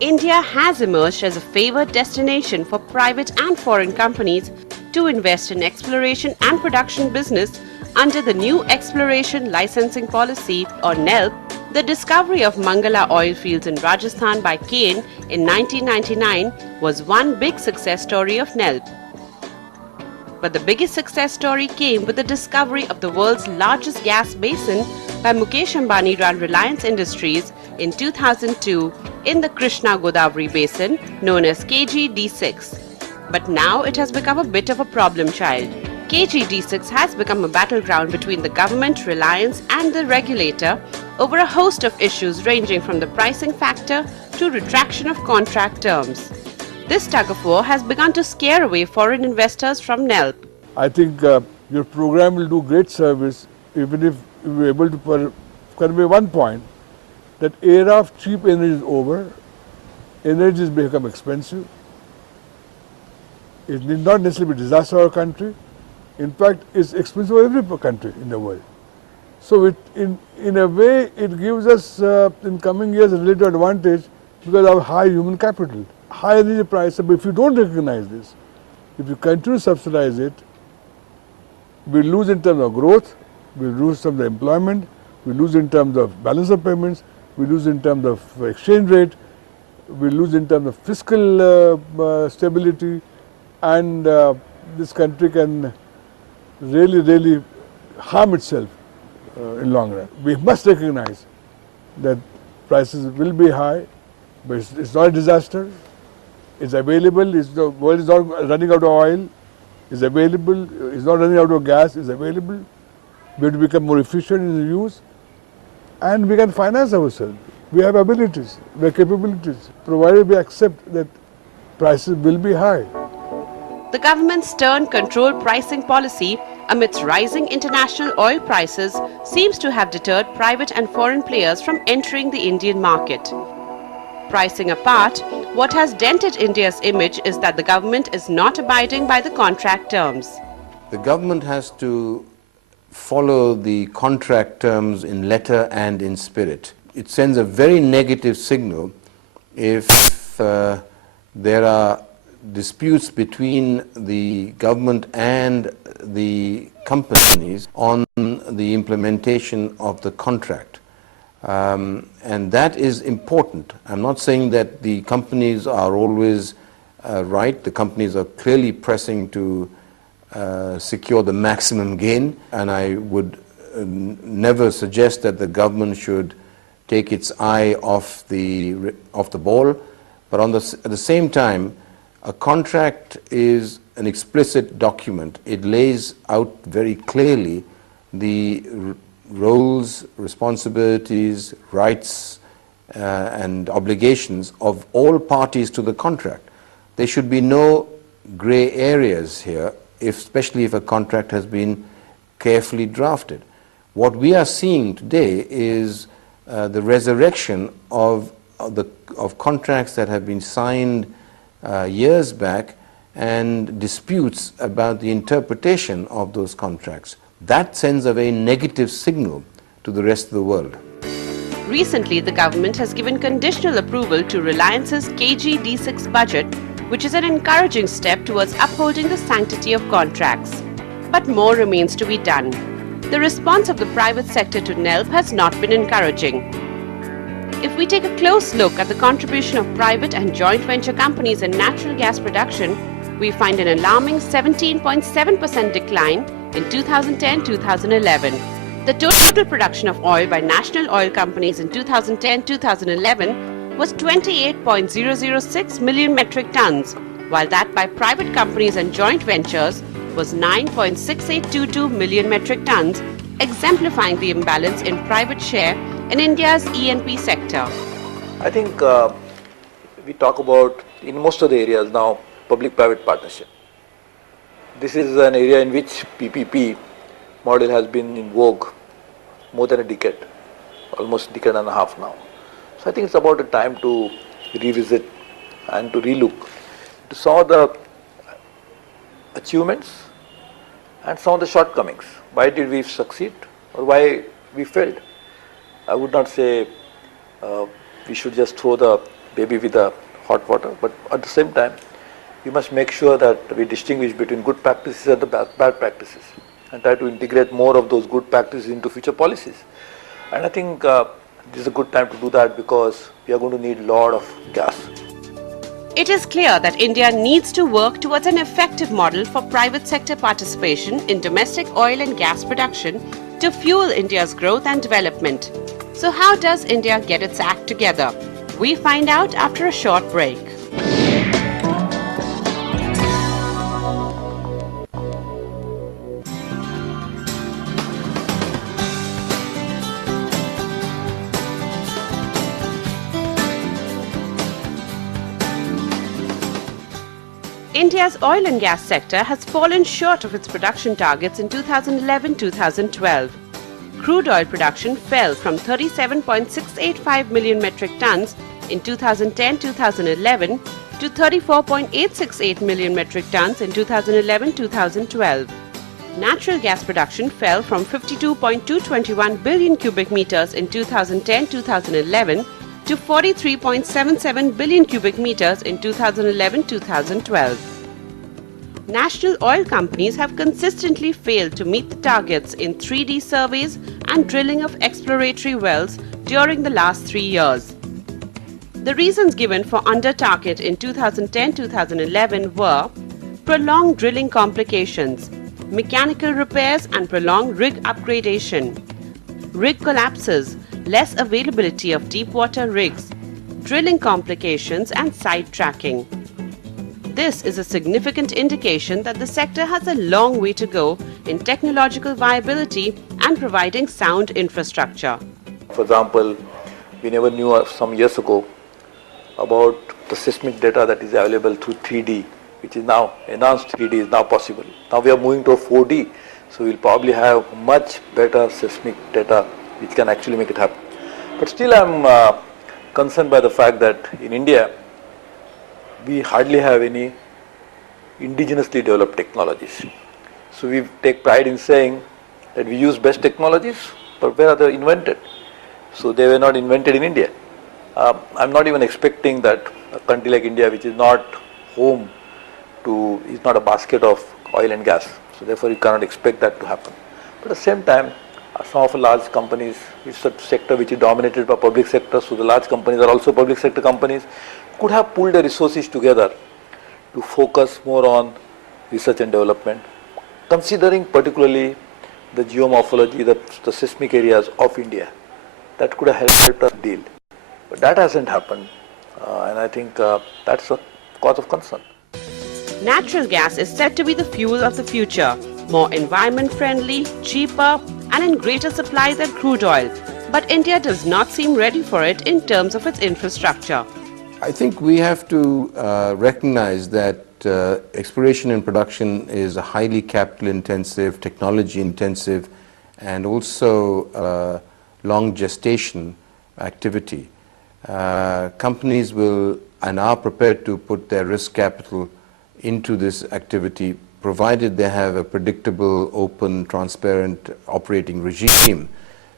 India has emerged as a favored destination for private and foreign companies to invest in exploration and production business under the new Exploration Licensing Policy or NELP. The discovery of Mangala oil fields in Rajasthan by Kane in 1999 was one big success story of NELP. But the biggest success story came with the discovery of the world's largest gas basin by Mukesh Ambani run Reliance Industries in 2002 in the Krishna Godavari basin known as KG-D6. But now it has become a bit of a problem child. KG-D6 has become a battleground between the government, Reliance and the regulator over a host of issues ranging from the pricing factor to retraction of contract terms. This tug-of-war has begun to scare away foreign investors from NELP. I think your program will do great service even if you are able to convey one point, that era of cheap energy is over, energy has become expensive. It need not necessarily be a disaster for our country. In fact, it's expensive for every country in the world. So in a way, it gives us in coming years a relative advantage because of high human capital. High energy prices, but if you don't recognize this, if you continue to subsidize it, we lose in terms of growth, we lose in terms of employment, we lose in terms of balance of payments, we lose in terms of exchange rate, we lose in terms of fiscal stability, and this country can really harm itself in long run. We must recognize that prices will be high, but it's not a disaster. It's available, the world is not running out of oil, it's available, it's not running out of gas, it's available. We have to become more efficient in the use, and we can finance ourselves. We have abilities, we have capabilities, provided we accept that prices will be high. The government's stern controlled pricing policy amidst rising international oil prices seems to have deterred private and foreign players from entering the Indian market. Pricing apart, what has dented India's image is that the government is not abiding by the contract terms. The government has to follow the contract terms in letter and in spirit. It sends a very negative signal if there are disputes between the government and the companies on the implementation of the contract. And that is important. I'm not saying that the companies are always right. The companies are clearly pressing to secure the maximum gain, and I would never suggest that the government should take its eye off the ball. But at the same time, a contract is an explicit document. It lays out very clearly the roles, responsibilities, rights and obligations of all parties to the contract. There should be no grey areas here, especially if a contract has been carefully drafted. What we are seeing today is the resurrection of contracts that have been signed years back and disputes about the interpretation of those contracts. That sends a very negative signal to the rest of the world. Recently, the government has given conditional approval to Reliance's KG-D6 budget, which is an encouraging step towards upholding the sanctity of contracts. But more remains to be done. The response of the private sector to NELP has not been encouraging. If we take a close look at the contribution of private and joint venture companies in natural gas production, we find an alarming 17.7% decline in 2010-2011. The total production of oil by national oil companies in 2010-2011 was 28.006 million metric tons, while that by private companies and joint ventures was 9.6822 million metric tons, exemplifying the imbalance in private share in India's E&P sector. I think we talk about, in most of the areas now, public-private partnership. This is an area in which PPP model has been in vogue more than a decade, almost a decade and a half now. So I think it's about a time to revisit and to relook to some of the achievements and some of the shortcomings. Why did we succeed or why we failed? I would not say we should just throw the maybe with the hot water, but at the same time, we must make sure that we distinguish between good practices and the bad practices and try to integrate more of those good practices into future policies. And I think this is a good time to do that because we are going to need a lot of gas. It is clear that India needs to work towards an effective model for private sector participation in domestic oil and gas production to fuel India's growth and development. So how does India get its act together? We find out after a short break. India's oil and gas sector has fallen short of its production targets in 2011-2012. Crude oil production fell from 37.685 million metric tons in 2010-2011 to 34.868 million metric tons in 2011-2012. Natural gas production fell from 52.221 billion cubic meters in 2010-2011 to 43.77 billion cubic meters in 2011-2012. National oil companies have consistently failed to meet the targets in 3D surveys and drilling of exploratory wells during the last 3 years. The reasons given for under target in 2010-2011 were prolonged drilling complications, mechanical repairs and prolonged rig upgradation, rig collapses, less availability of deep water rigs, drilling complications and sidetracking. This is a significant indication that the sector has a long way to go in technological viability and providing sound infrastructure. For example, we never knew some years ago about the seismic data that is available through 3D, which is now enhanced 3D is now possible. Now we are moving to a 4D, so we'll probably have much better seismic data which can actually make it happen. But still I'm concerned by the fact that in India, we hardly have any indigenously developed technologies. So we take pride in saying that we use best technologies, but where are they invented? So they were not invented in India. I'm not even expecting that a country like India, which is not home to, is not a basket of oil and gas. So therefore you cannot expect that to happen. But at the same time, some of the large companies, it's a sector which is dominated by public sector, so the large companies are also public sector companies, could have pulled their resources together to focus more on research and development, considering particularly the geomorphology, the seismic areas of India. That could have helped us deal. But that hasn't happened, and I think that's a cause of concern. Natural gas is said to be the fuel of the future, more environment friendly, cheaper, and in greater supply than crude oil. But India does not seem ready for it in terms of its infrastructure. I think we have to recognize that exploration and production is a highly capital intensive, technology intensive, and also long gestation activity. Companies will and are prepared to put their risk capital into this activity provided they have a predictable, open, transparent operating regime.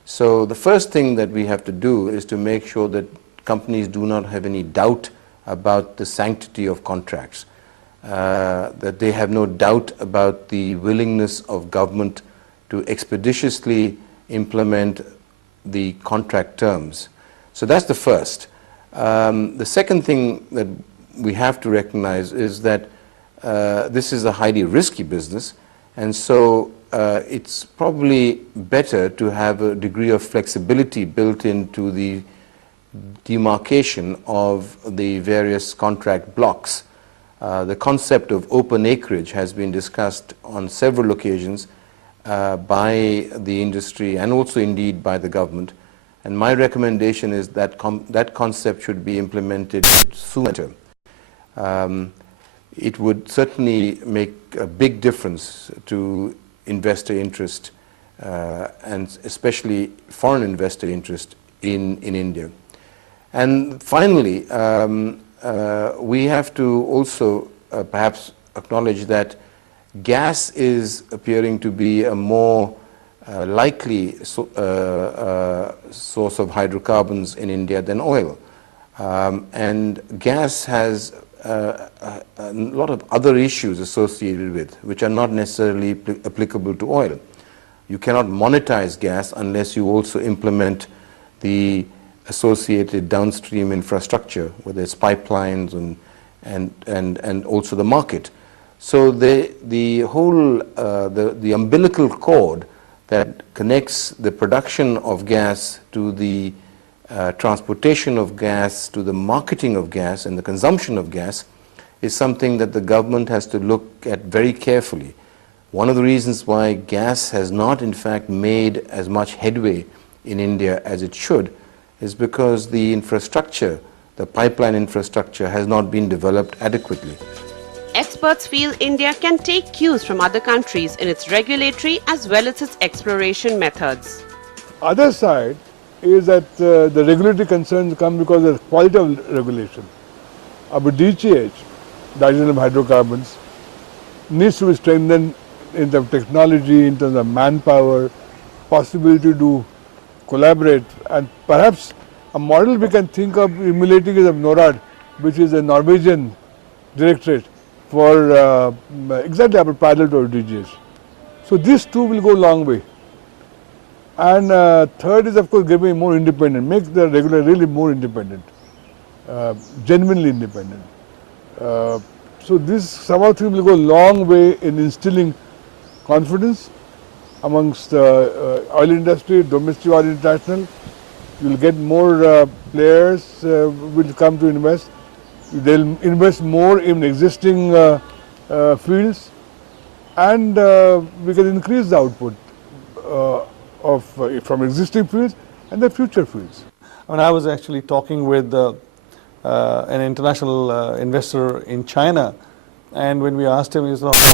So the first thing that we have to do is to make sure that companies do not have any doubt about the sanctity of contracts, that they have no doubt about the willingness of government to expeditiously implement the contract terms. So that's the first. The second thing that we have to recognize is that this is a highly risky business, and so it's probably better to have a degree of flexibility built into the demarcation of the various contract blocks. The concept of open acreage has been discussed on several occasions by the industry and also indeed by the government. And my recommendation is that that concept should be implemented sooner. It would certainly make a big difference to investor interest and especially foreign investor interest in India. And finally, we have to also perhaps acknowledge that gas is appearing to be a more likely source of hydrocarbons in India than oil. And gas has a lot of other issues associated with, which are not necessarily applicable to oil. You cannot monetize gas unless you also implement the associated downstream infrastructure, whether it's pipelines and also the market. So the whole the umbilical cord that connects the production of gas to the transportation of gas, to the marketing of gas and the consumption of gas is something that the government has to look at very carefully. One of the reasons why gas has not in fact made as much headway in India as it should is because the infrastructure, the pipeline infrastructure, has not been developed adequately. Experts feel India can take cues from other countries in its regulatory as well as its exploration methods. Other side is that the regulatory concerns come because of the quality of regulation. Our DHH, digestion of hydrocarbons, needs to be strengthened in terms of technology, in terms of manpower, possibility to collaborate, and perhaps a model we can think of emulating is of NORAD, which is a Norwegian directorate for exactly our parallel to our DGH. So these two will go a long way. And third is of course giving more independent, make the regulator really more independent, genuinely independent. So this somehow thing will go a long way in instilling confidence amongst oil industry, domestic or international. You will get more players will come to invest. They'll invest more in existing fields, and we can increase the output from existing fields and the future fields. I was actually talking with an international investor in China, and when we asked him,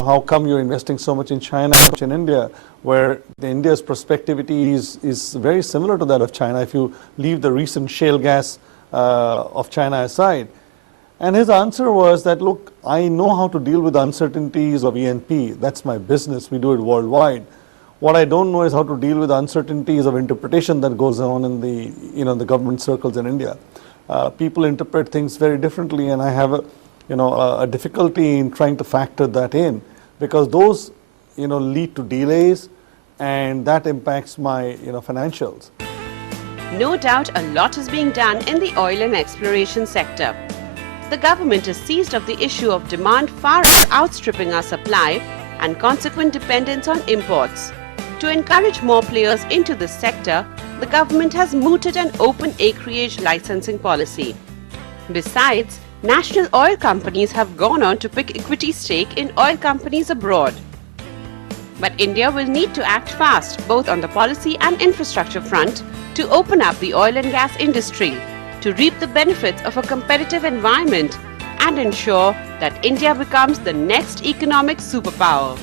how come you're investing so much in China, so much in India, where India's prospectivity is very similar to that of China if you leave the recent shale gas of China aside. And his answer was that, look, I know how to deal with uncertainties of E&P. That's my business. We do it worldwide. What I don't know is how to deal with uncertainties of interpretation that goes on in the, the government circles in India. People interpret things very differently, and I have a difficulty in trying to factor that in, because those, lead to delays, and that impacts my, financials. No doubt a lot is being done in the oil and exploration sector. The government is seized of the issue of demand far outstripping our supply and consequent dependence on imports. To encourage more players into this sector, the government has mooted an open acreage licensing policy. Besides, national oil companies have gone on to pick equity stake in oil companies abroad. But India will need to act fast, both on the policy and infrastructure front, to open up the oil and gas industry, to reap the benefits of a competitive environment and ensure that India becomes the next economic superpower.